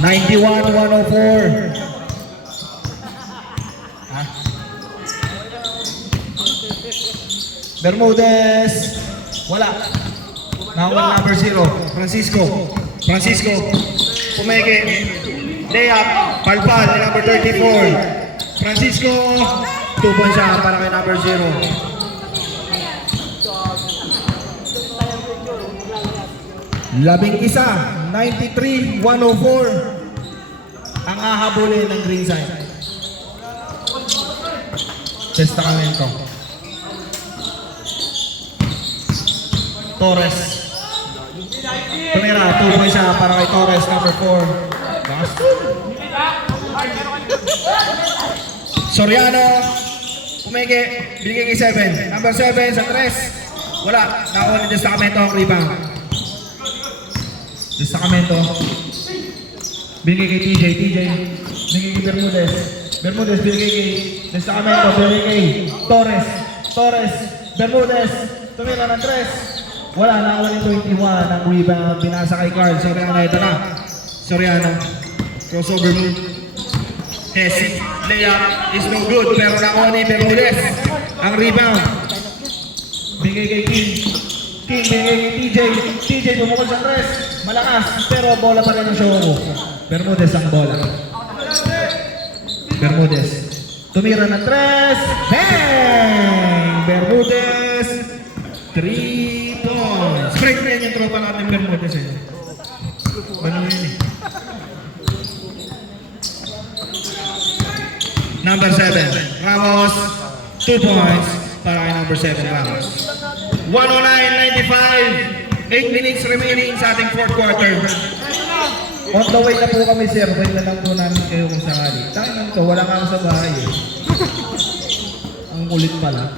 91-104. Bermudez. Wala. Nakakuha number 0. Francisco. Pumeke. Layup. Palpal. Number 34. Francisco. 2 points siya para kay number 0. Labing isa. 93-104. Ang hahabulin ng green side. Testamento. Torres. Tumira, 2 points siya para kay Torres, number 4. Soriano. Pumeke. Binigay kay 7. Number 7 sa 3. Wala. Nakakuha ni Testamento ang rebound. Testamento. Binigay kay TJ. Binigay kay Bermudez. Binigay kay Testamento. Binigay kay Torres. Bermudez. Tumira ng 3. Wala, nakakuha ni 21 ang rebound. Pinasa kay Carl. Soriano, ito na. Soriano. Crossover move. Hesi. Layup is no good. Pero nakakuha ni Bermudez ang rebound. Bigay kay King. Bigay kay TJ bumukol sa 3. Malakas. Pero bola pa rin ang Shoro. Bermudez ang bola. Bermudez. Tumira ng 3. Bang! Bermudez. 3 points. Break na yung tropa natin Bermudez eh. Ano yun eh? Number 7, Ramos. 2 points para kay number 7, Ramos. 109-95. 8 minutes remaining sa ating 4th quarter. On the way na po kami, sir. Wait na lang po namin kayo kung sakali. Tangan ko, wala nga ako sa bahay eh. Ang kulit pala.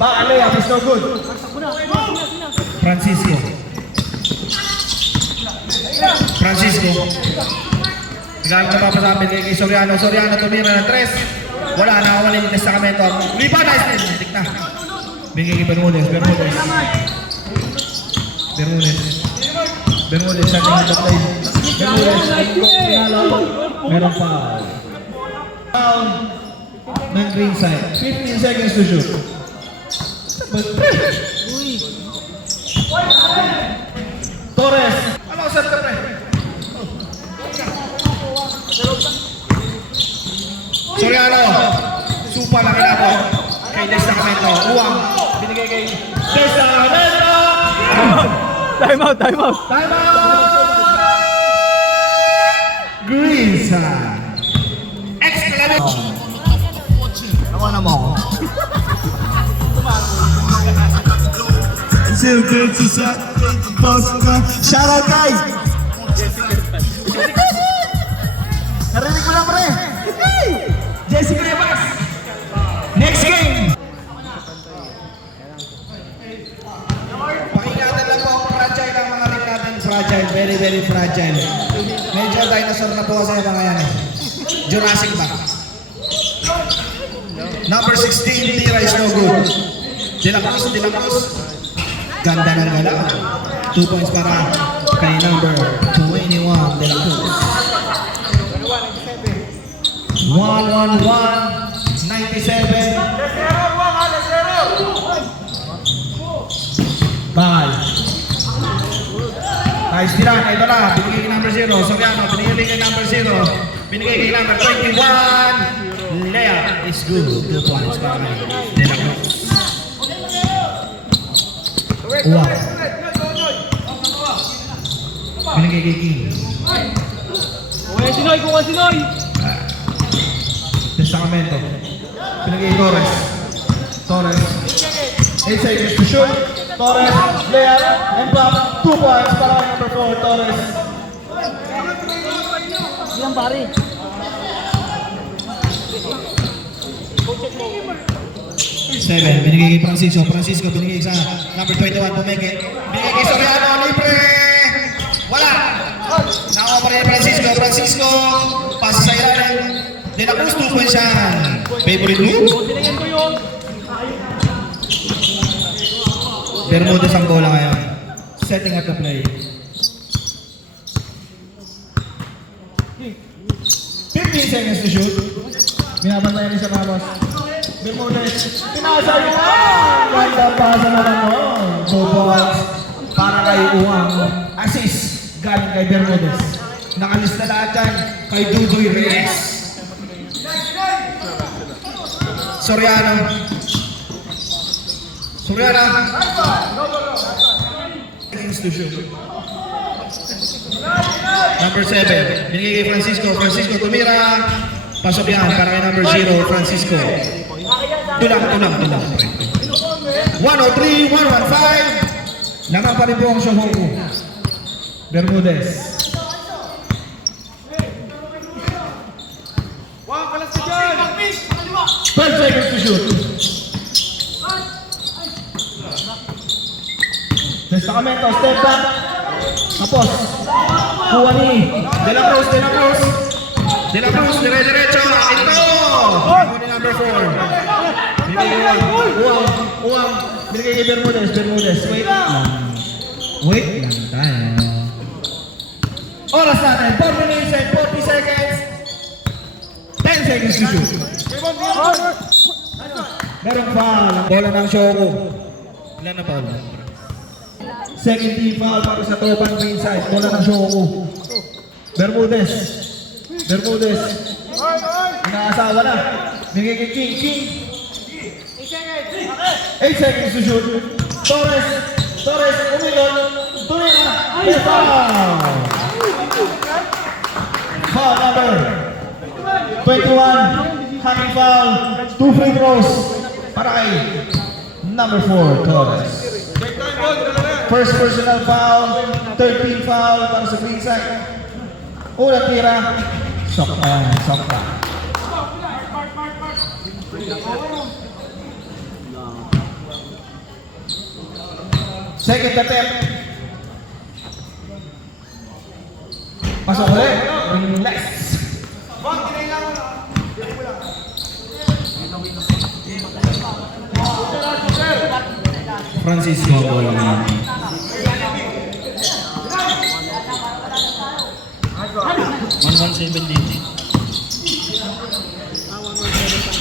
Layup is no good. Francisco. Galing na papasabi kay Soriano. Tumira ng 3. Wala, nakawala yung Testamento. Rebound, nice. Tik na. Bigay kay Bermudez. Bermudez, sa tingin na play. Meron foul. Foul ng green side. 15 seconds to shoot. Torres. Ano sa pre? Soriano. Supa na kinako. Kay Testamento. Uwang. Binigay kay Testamento. Time out! Green side. Exclamation. Nakuha na mo ako. Shout out guys! Narinig ko lang pre! Jessica Rivas! Next game! Pakingatan lang po ang fragile ang mga rin natin. Fragile, very very fragile. Medyo dinosaur na po kasi mga yan eh. Jurassic Park. Number 16, Tira is no good. De La Cruz. Ganda ng gala. 2 points para kay number 21, De La Cruz. 1-1-1, 97. Bye. Nice tira. Ito na. Binigay kay number 0. Soriano. Binigay kay number 0. Binigay kay number 21. Layup is good. 2 points para kay De La Cruz. Wow. Binigay kay King. Sinoy! Testamento. Binigay kay Torres. 8 seconds to shoot. Torres, layup, and block. 2 points para kay number 4, Torres. Ilang pare? 7, binigay kay Francisco binigay sa number 21, Pumeke. Binigay kay Soriano, libre! Wala! Nakawa pa rin Francisco, pasa sa ilalim. De La Cruz, 2 points siya. Favorite move? Tinayan ko yun! Bermudez ang bola ngayon. Setting up the play. 15 seconds to shoot. Binabantayan ni sa Ramos. Bermudez. Pinasa yung ganda pasa naman mo. 2 points para kay Uwang. Assist galing kay Bermudez. Nakalista lahat yan kay Dudoy Reyes. Soriano. Seconds to shoot. Number 7, binigay kay Francisco. Francisco tumira. Pasok yan para kay number 0, Francisco. Tulang. 103, 115. Naman pa rin po ang Shohoku. Bermudez. 12 seconds to shoot. Destacamento, step back. Tapos, kuha ni De La Cruz. Dire-diretso. Ito! Kuha ni number 4. Binigay Uwang. Binigay kay Bermudez. Wait lang tayo. Oras natin, 4 minutes and 40 seconds. 10 seconds to shoot. Merong foul. Bola ng Shogo. Ilan na foul? Second team foul para sa tropang main side. Bola ng Shogo. Bermudez. Inaasawa na. Bigay kay King. 8 seconds to shoot. Torres, umilon. Tuloy na. Foul. Foul number 21. Hanging foul. 2 free throws para kay number 4, Torres. First personal foul. 13 foul para sa free side. Unang tira. Sokta. Second attempt. Pasok ulit. Relax. Francisco bola naman. 117 dito.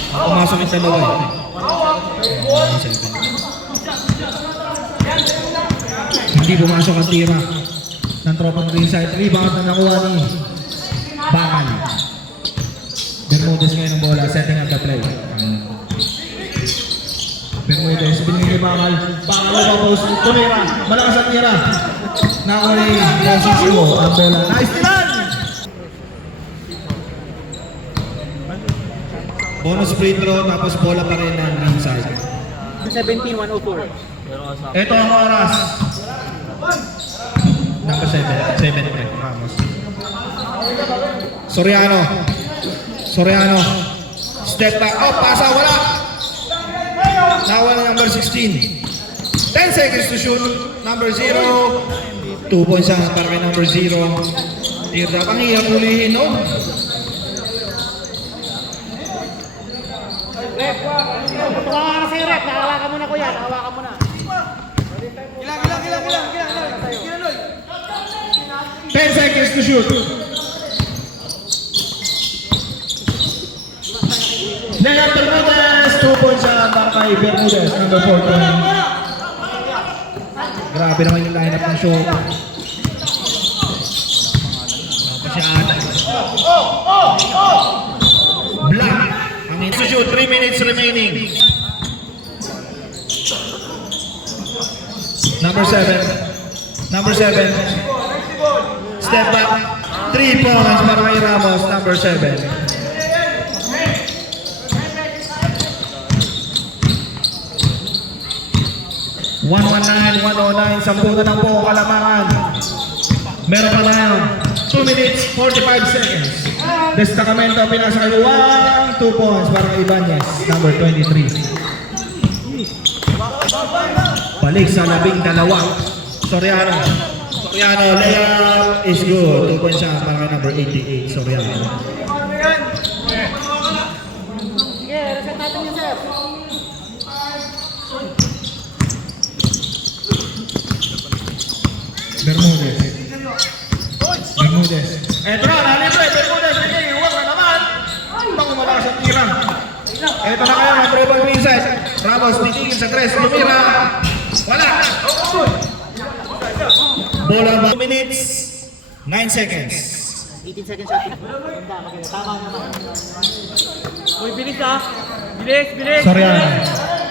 Pumasok yung dalawa eh. 117. Hindi pumasok ang tira ng tropang ringside. Rebound na nakuha ni Bakal. Bermudez ngayon ang bola, setting up the play. Bermudez, binigay ni Bakal. Bakal na post. Tumira, malakas ang tira. Nakuha ni Francisco ang bola. Nice tiran! Bonus free throw, tapos bola pa rin ng ringside. 17-104. Ito ang oras. Number 7 pre, Ramos. Soriano. Step back. Oh, pasa, wala. Nawala number 16. 10 seconds to shoot. Number 0. 2 points para kay number 0. Tirda, ang hirap ulihin, no? Tumawa ka sa'yo, Rep. Nakawakan mo na, kuya. Nakawakan mo na. Ilang. 10 seconds to shoot. Leon Bermudez, 2 points para kay Bermudez, number 14. Grabe naman yung lineup ng show. Tapos si Ana. Black. Ang to shoot, 3 minutes remaining. Number 7. Step back. 3 points para kay Ramos, number 7. (119, 109), 10 na lang po kalamangan. Meron pa tayo 2 minutes, 45 seconds. Destacamento, pinasa kay Uwang, 2 points para kay Ibanez, number 23. Balik sa 12. Soriano, layup is good. 2 points siya para kay number 88, Soriano. Sige, reset natin yun, sir. Bermudez. Eto na, nalibre, Bermudez. lakas ang tira. Ito na kayo, ang tropang minsan. Ramos, titigil sa tres, tumira. Wala. Bola ba? 2 minutes, 9 seconds. 18 seconds shot. Maganda, maganda. Tama naman. Uy, bilis ah. Bilis, bilis. Soriano.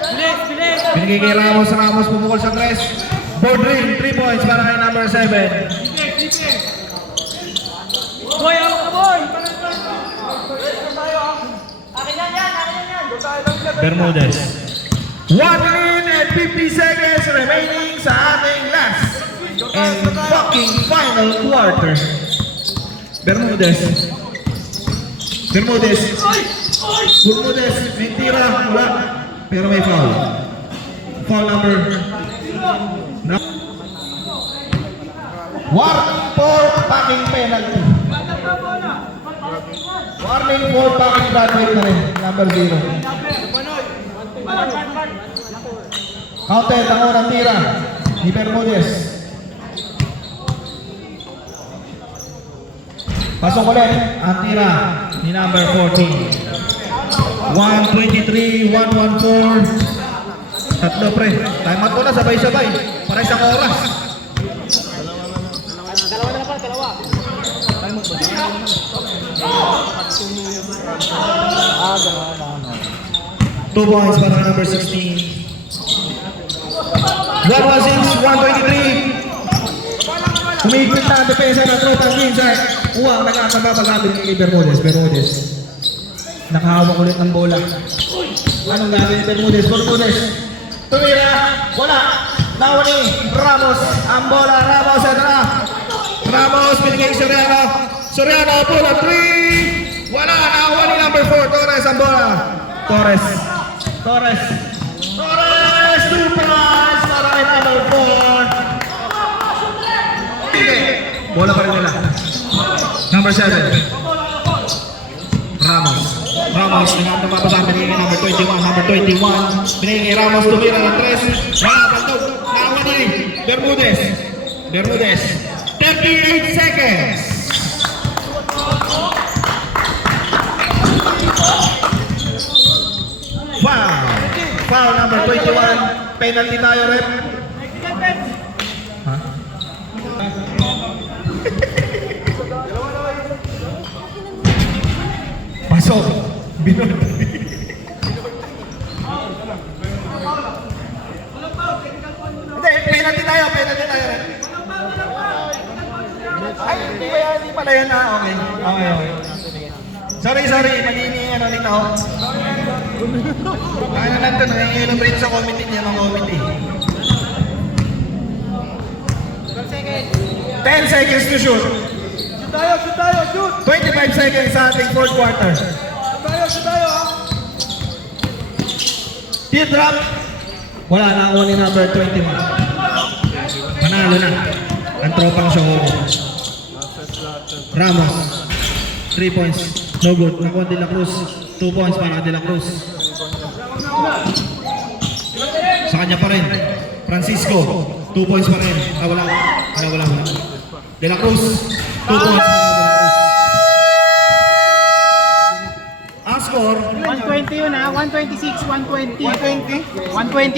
Bilis, bilis. Binigay kay Ramos, Ramos pumukol sa tres. Board ring, 3 points para kay number 7. Boy, ako ka, boy. Bermudez. 1 minute and 50 seconds remaining sa ating last and fucking final quarter. Bermudez. Bermudez. Bermudez. May tira. Wala. Pero may foul. Foul number. Warning for packing penalty. Warning for packing graduate na rin. Number 0. Counted ang unang tira ni Bermudez. Pasok ulit ang tira ni number 14. 123, 114. Tatlo pre. Time out ko na sabay-sabay. Para isang oras. Dalawa na lang, dalawa. 2 points para number 16. 116, 123. Umigpit na ang depensa ng tropang Ginzay. Uwang nag-aasamba pag-abit kay Bermudez. Bermudez. Nakahawak ulit ng bola. Anong gagawin ni Bermudez? Bermudez. Tumira. Wala. Nawani. Ramos. Ang bola. Ramos. Ito na. Ramos. Binigay Soriano. Soriano. Bola. 3. Wala. Nawani number 4. Torres ang bola. Torres. Torres. Torres. 2 points para kay number 4. Bola pa rin nila. Number 7. Ramos. Ramos, nagkakapapasa, binigay kay number 21. Number 21. Binigay kay Ramos, tumira ng 3. Wala, bantog. Nakawa ni Bermudez. Bermudez. 38 seconds. Foul. Foul number 21. Penalty tayo, rep. Ha? Pasok. Binod. Hindi, penalty tayo, penalty tayo. Ay, hindi pala yun ah. Okay. Okay, okay. Sorry, mali ni ano ni Tao. Ano lang ito, nangyayalong rin sa committee niya ng committee. 10 seconds to shoot. Shoot tayo, shoot. 25 seconds sa ating fourth quarter. Shoot tayo, ha. Teardrop. Wala na ako ni number 21. Panalo na. Ang tropang show. Ramos. 3 points. No good. Nakuha De La Cruz. 2 points para De La Cruz. Sa kanya pa rin. Francisco. 2 points pa rin. Wala. De La Cruz. 2 points para De La Cruz. Ang score. 120 yun ha, 126, 120. 120? 120.